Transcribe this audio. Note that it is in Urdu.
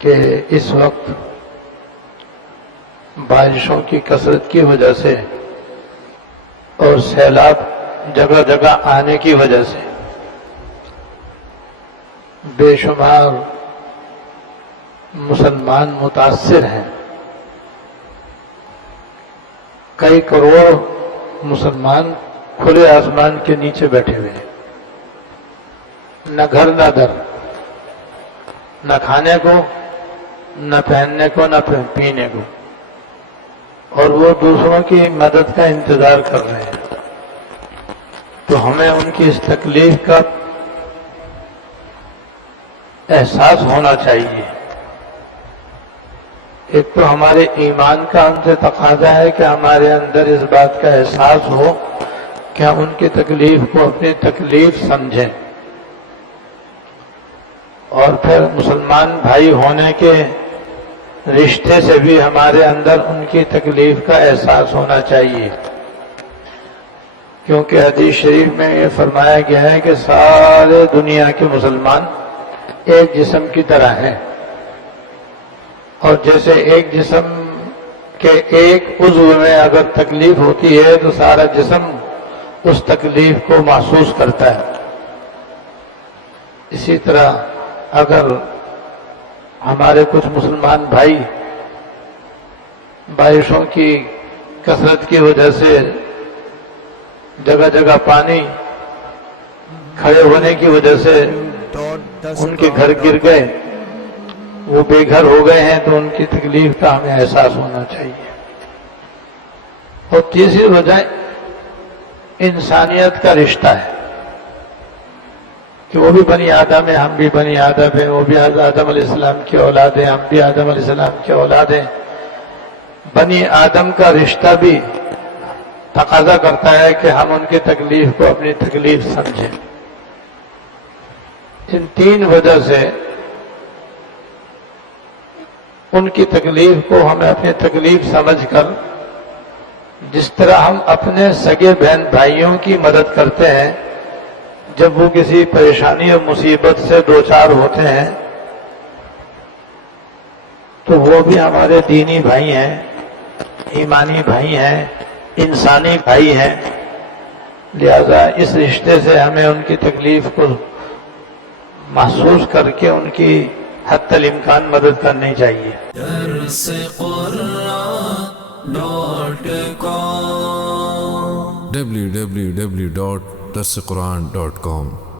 کہ اس وقت بارشوں کی کثرت کی وجہ سے اور سیلاب جگہ جگہ آنے کی وجہ سے بے شمار مسلمان متاثر ہیں. کئی کروڑ مسلمان کھلے آسمان کے نیچے بیٹھے ہوئے ہیں، نہ گھر نہ در، نہ کھانے کو، نہ پہننے کو، نہ پینے کو، اور وہ دوسروں کی مدد کا انتظار کر رہے ہیں. تو ہمیں ان کی اس تکلیف کا احساس ہونا چاہیے. ایک تو ہمارے ایمان کا ہم سے تقاضا ہے کہ ہمارے اندر اس بات کا احساس ہو کہ ہم ان کی تکلیف کو اپنی تکلیف سمجھیں، اور پھر مسلمان بھائی ہونے کے رشتے سے بھی ہمارے اندر ان کی تکلیف کا احساس ہونا چاہیے. کیونکہ حدیث شریف میں یہ فرمایا گیا ہے کہ سارے دنیا کے مسلمان ایک جسم کی طرح ہیں، اور جیسے ایک جسم کے ایک عضو میں اگر تکلیف ہوتی ہے تو سارا جسم اس تکلیف کو محسوس کرتا ہے. اسی طرح اگر ہمارے کچھ مسلمان بھائی بارشوں کی کثرت کی وجہ سے جگہ جگہ پانی کھڑے ہونے کی وجہ سے ان کے گھر گر گئے، وہ بے گھر ہو گئے ہیں، تو ان کی تکلیف کا ہمیں احساس ہونا چاہیے. اور تیسری وجہ انسانیت کا رشتہ ہے کہ وہ بھی بنی آدم ہیں، ہم بھی بنی آدم ہیں، وہ بھی آدم علیہ السلام کی اولاد ہیں، ہم بھی آدم علیہ السلام کی اولاد ہیں. بنی آدم کا رشتہ بھی تقاضا کرتا ہے کہ ہم ان کی تکلیف کو اپنی تکلیف سمجھیں. ان تین وجہ سے ان کی تکلیف کو ہمیں اپنی تکلیف سمجھ کر، جس طرح ہم اپنے سگے بہن بھائیوں کی مدد کرتے ہیں جب وہ کسی پریشانی اور مصیبت سے دوچار ہوتے ہیں، تو وہ بھی ہمارے دینی بھائی ہیں، ایمانی بھائی ہیں، انسانی بھائی ہیں. لہذا اس رشتے سے ہمیں ان کی تکلیف کو محسوس کر کے ان کی حتی الامکان مدد کرنی چاہیے. www.darsequran.com